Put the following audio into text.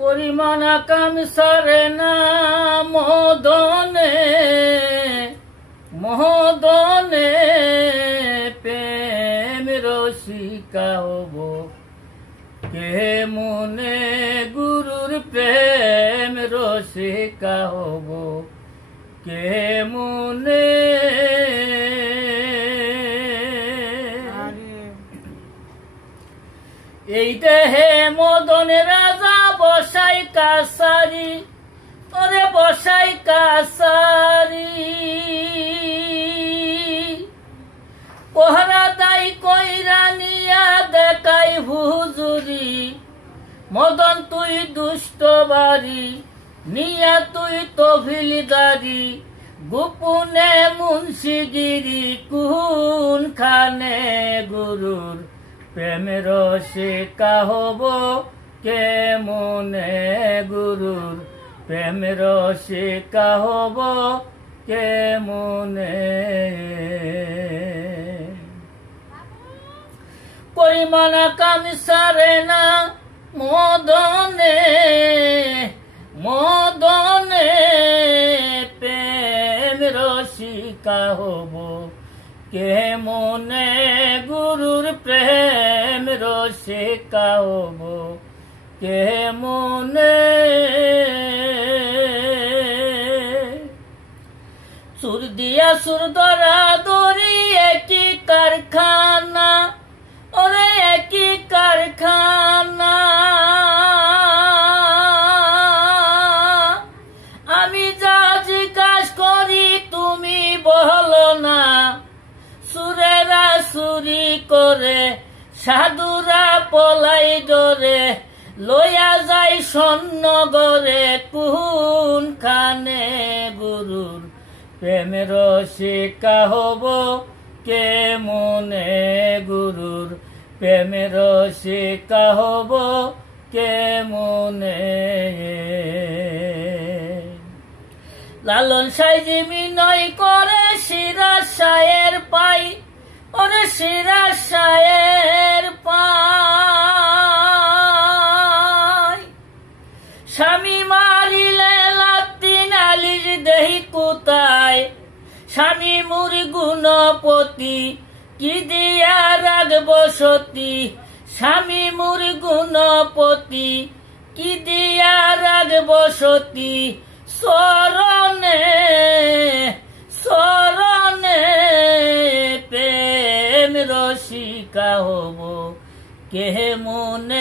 পরিমাণ কাম সারে না মোদনে মোদনে প্রেম রসিকা হব কে মনে গুরুর প্রেম রসিকা হব কে মনে এই দেহে মদনে রাজা বসাই কাছারি ওরে বসাই কাছারি পহরা দাই কইরা নিয়া দেখাই হুজুরি মদন তুই দুষ্ট বাড়ি নিয়া তুই তভিলদারি গোপনে মুন্সিগিরি কোন খানে গুরুর প্রেম রসিকা হব কে মনে গুরুর প্রেম রসিকা হব কে মনে পরিমাণ কাম সারে না মোদনে মোদনে প্রেম রসিকা হব কে মনে গুরুর প্রেম রসিকা হব কে মনে সুর দিয়া সুর ধরা দড়ি একই কারখানা ওরে একই কারখানা আমি যা জিজ্ঞাসা করি তুমি বলো না সুরেরা সুরি করে সাধুরা পলাই ডরে লইয়া যাই স্বর্ণগরে কোন খানে গুরুর প্রেম রসিকা হব কে মনে গুরুর প্রেম রসিকা হব কে মনে লালন সাইজি মিনয় করে সিরাজ শায়ের পাই ওরে সিরাজ শায়ের পাই স্বামী মারিলে লাতিন আলির দেহি কোথায় স্বামী মুর গুণপতি কি দিয়া রাগব সতী স্বামী মুর গুণপতি কি দিয়া রাগব সতী শরণে শরণে প্রেম রসিকা হব কে মনে